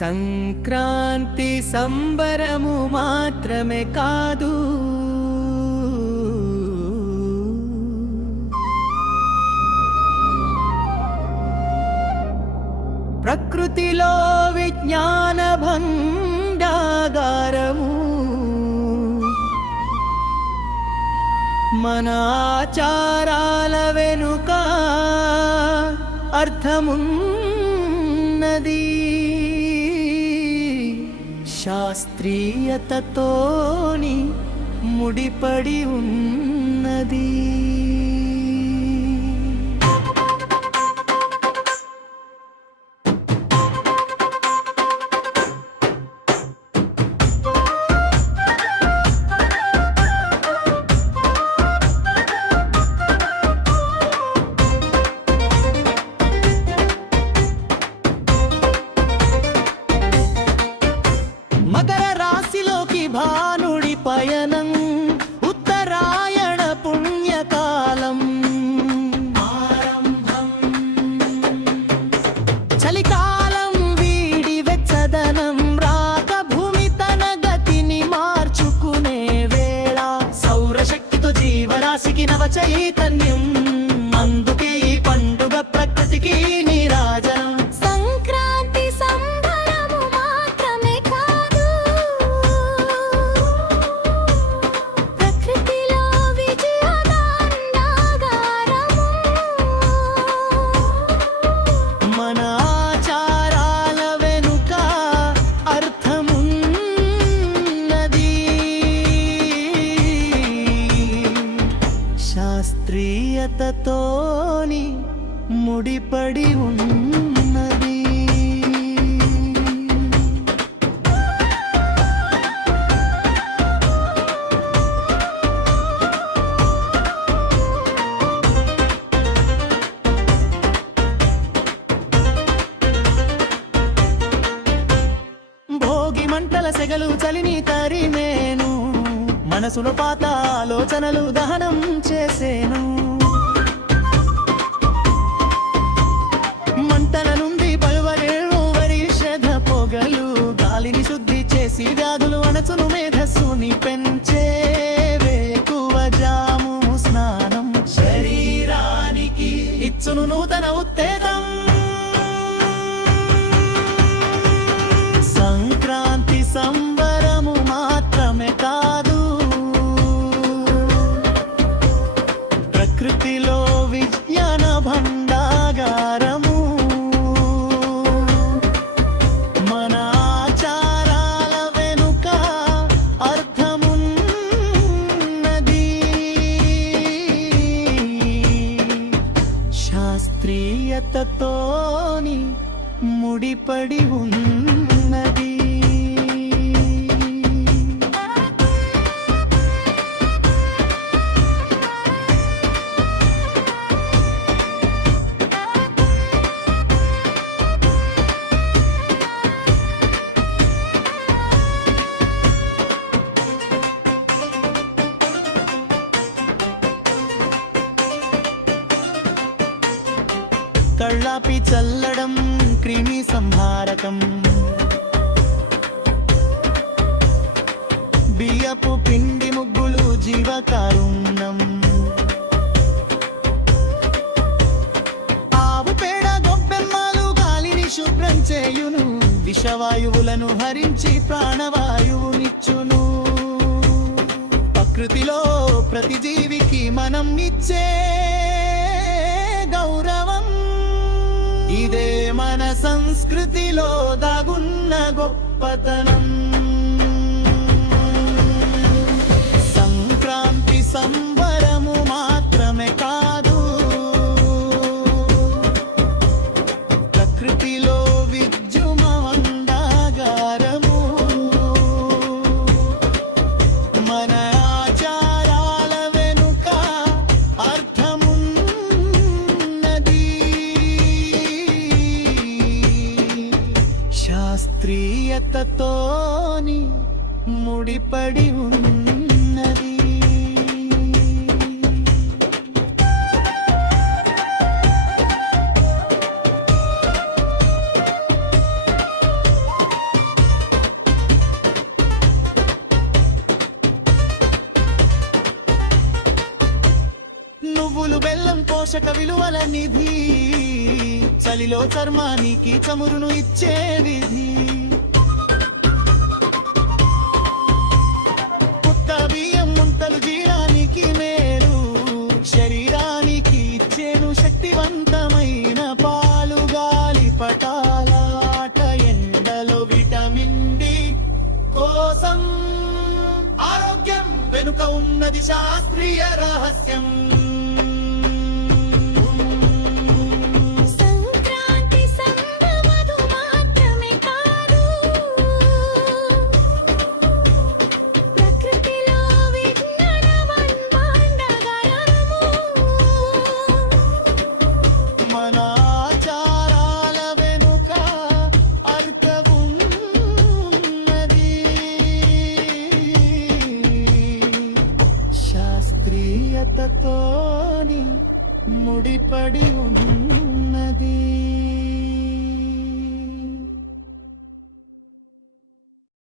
సంక్రాంతి సంబరము మాత్రమే కాదు. ప్రకృతిలో విజ్ఞాన భండాగారము. మన ఆచారాల వెనుక అర్థమున్నది. శాస్త్రీయతతోని ముడిపడి ఉన్నది. చలికాలం వీడి వెచ్చదనం రాక భూమి తన గతిని మార్చుకునే వేళ సౌరశక్తితో జీవరాశికి నవ చైతన్యం అందు శాస్త్రీయతతోని ముడిపడి ఉన్నది. భోగి మంటల సెగలు చలిని తరిమేను. మనసులో పాత ఆలోచనలు దహనం చేసేను. സുമേധസു స్త్రీయతతోని ముడిపడి ఉంది. కళ్ళాపి చల్లడం క్రిమి సంహారకం. బియ్యపు పిండి ముగ్గులు జీవకారుణ్యం. ఆవు పేడ గొబ్బెమ్మలు గాలిని శుభ్రం చేయును. విషవాయువులను హరించి ప్రాణవాయువునిచ్చును. ప్రకృతిలో ప్రతి జీవికి మనం ఇచ్చే ఇదే మన సంస్కృతిలో దాగున్న గొప్పతనం. శాస్త్రీయతతోని ముడిపడి ఉంది. పోషక విలువల నిధి. చలిలో చర్మానికి చమురును ఇచ్చే విధి. పుట్ట బియ్యం ముంతలు జీరానికి మేలు. శరీరానికి ఇచ్చేను శక్తివంతమైన పాలు. గాలి పటాలాట ఎండలో విటమిన్ డి కోసం ఆరోగ్యం వెనుక ఉన్నది శాస్త్రీయ రహస్యం. త్రియతతోని ముడిపడి ఉన్నది.